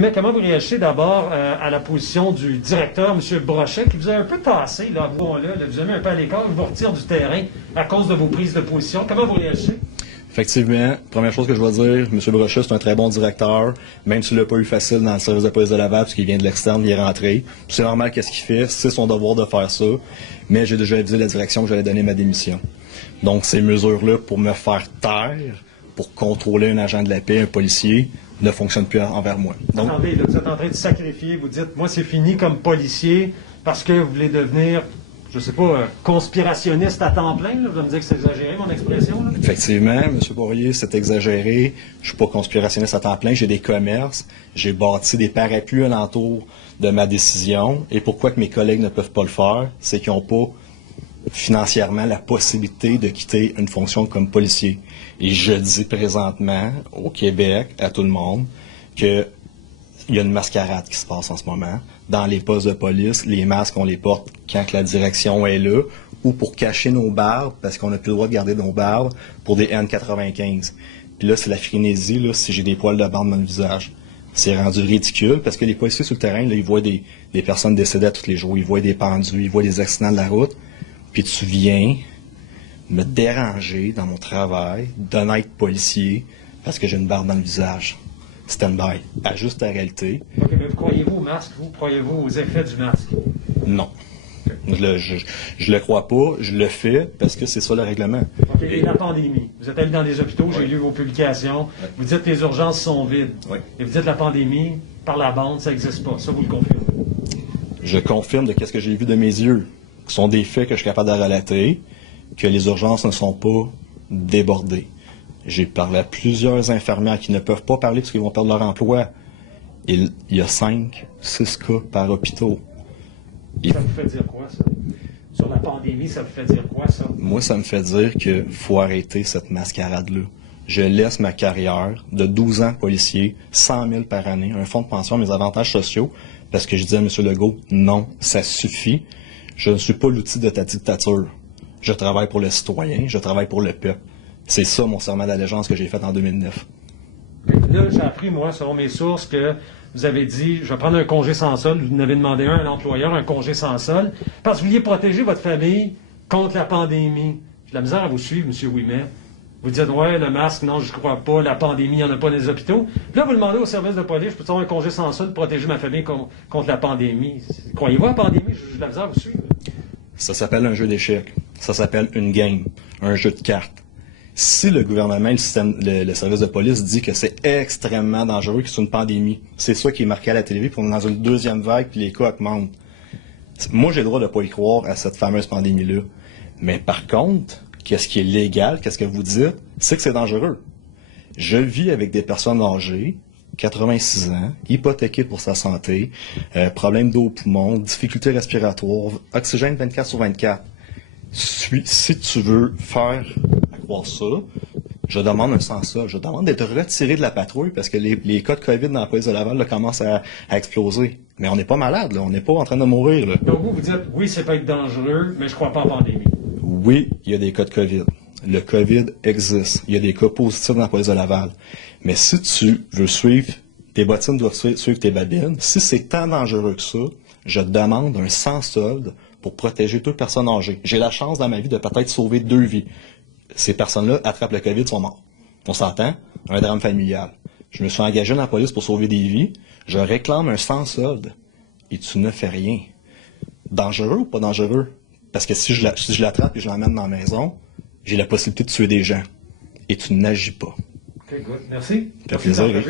Mais comment vous réagissez d'abord à la position du directeur, M. Brochet, qui vous a un peu tassé, là, avouons-le, vous a mis un peu à l'écart, il vous retire du terrain à cause de vos prises de position. Comment vous réagissez? Effectivement, première chose que je dois dire, M. Brochet, c'est un très bon directeur, même s'il l'a pas eu facile dans le service de police de Laval, parce qu'il vient de l'externe, il est rentré. C'est normal qu'est-ce qu'il fait, c'est son devoir de faire ça, mais j'ai déjà avisé la direction que j'allais donner ma démission. Donc ces mesures-là, pour me faire taire, pour contrôler un agent de la paix, un policier, ne fonctionnent plus envers moi. Donc, attendez, là, vous êtes en train de sacrifier, vous dites, moi c'est fini comme policier, parce que vous voulez devenir, je sais pas, conspirationniste à temps plein, là. Vous allez me dire que c'est exagéré, mon expression, là? Effectivement, M. Poirier, c'est exagéré. Je suis pas conspirationniste à temps plein. J'ai des commerces. J'ai bâti des parapluies alentour de ma décision. Et pourquoi que mes collègues ne peuvent pas le faire? C'est qu'ils n'ont pas financièrement la possibilité de quitter une fonction comme policier. Et je dis présentement au Québec, à tout le monde, qu'il y a une mascarade qui se passe en ce moment. Dans les postes de police, les masques, on les porte quand la direction est là, ou pour cacher nos barbes, parce qu'on n'a plus le droit de garder nos barbes, pour des N95. Puis là, c'est la frénésie, là, si j'ai des poils de barbe dans le visage. C'est rendu ridicule, parce que les policiers sur le terrain, là, ils voient des personnes décédées tous les jours, ils voient des pendus, ils voient des accidents de la route, puis tu viens me déranger dans mon travail d'honnête policier, parce que j'ai une barbe dans le visage. Stand-by. Ajuste ta réalité. OK, mais vous croyez-vous au masque, vous? Croyez-vous aux effets du masque? Non. Je le crois pas, je le fais parce que c'est ça le règlement. OK, et la pandémie. Vous êtes allé dans des hôpitaux, j'ai lu vos publications. Vous dites que les urgences sont vides. Et vous dites que la pandémie, par la bande, ça n'existe pas. Ça, vous le confirmez? Je confirme de ce que j'ai vu de mes yeux. Ce sont des faits que je suis capable de relater, que les urgences ne sont pas débordées. J'ai parlé à plusieurs infirmières qui ne peuvent pas parler parce qu'ils vont perdre leur emploi. Il y a 5, 6 cas par hôpital. Ça vous fait dire quoi, ça? Sur la pandémie, ça vous fait dire quoi, ça? Moi, ça me fait dire qu'il faut arrêter cette mascarade-là. Je laisse ma carrière de 12 ans policier, 100 000 par année, un fonds de pension, mes avantages sociaux, parce que je dis à M. Legault, non, ça suffit. Je ne suis pas l'outil de ta dictature. Je travaille pour le citoyen, je travaille pour le peuple. C'est ça mon serment d'allégeance que j'ai fait en 2009. Là, j'ai appris, moi, selon mes sources, que vous avez dit, je vais prendre un congé sans solde. Vous en avez demandé un à l'employeur, un congé sans solde, parce que vous vouliez protéger votre famille contre la pandémie. J'ai de la misère à vous suivre, M. Ouimet. Vous dites, ouais, le masque, non, je ne crois pas, la pandémie, il n'y en a pas dans les hôpitaux. Puis là, vous demandez au service de police, je peux avoir un congé sans solde pour protéger ma famille contre la pandémie. Croyez-vous à la pandémie? J'ai de la misère à vous suivre. Ça s'appelle un jeu d'échecs. Ça s'appelle une game, un jeu de cartes. Si le gouvernement, le service de police dit que c'est extrêmement dangereux, que c'est une pandémie, c'est ça qui est marqué à la télé, puis on est dans une deuxième vague, puis les cas augmentent. Moi, j'ai le droit de ne pas y croire à cette fameuse pandémie-là. Mais par contre, qu'est-ce qui est légal, qu'est-ce que vous dites, c'est que c'est dangereux. Je vis avec des personnes âgées, 86 ans, hypothéquées pour sa santé, problèmes d'eau au poumon, difficultés respiratoires, oxygène 24/24. Si tu veux faire croire ça, je demande un sans-sol. Je demande d'être retiré de la patrouille parce que les cas de COVID dans la police de Laval là, commencent à exploser. Mais on n'est pas malade, là. On n'est pas en train de mourir. Là. Donc vous dites, oui, c'est peut être dangereux, mais je crois pas en pandémie. Oui, il y a des cas de COVID. Le COVID existe. Il y a des cas positifs dans la police de Laval. Mais si tu veux suivre, tes bottines doivent suivre tes babines. Si c'est tant dangereux que ça, je demande un sans-solde pour protéger toute personne âgée. J'ai la chance dans ma vie de peut-être sauver 2 vies. Ces personnes-là attrapent le COVID, sont morts. On s'entend? Un drame familial. Je me suis engagé dans la police pour sauver des vies. Je réclame un sans-solde. Et tu ne fais rien. Dangereux ou pas dangereux? Parce que si je l'attrape et je l'emmène dans la maison, j'ai la possibilité de tuer des gens. Et tu n'agis pas. OK, good. Merci. Ça fait plaisir.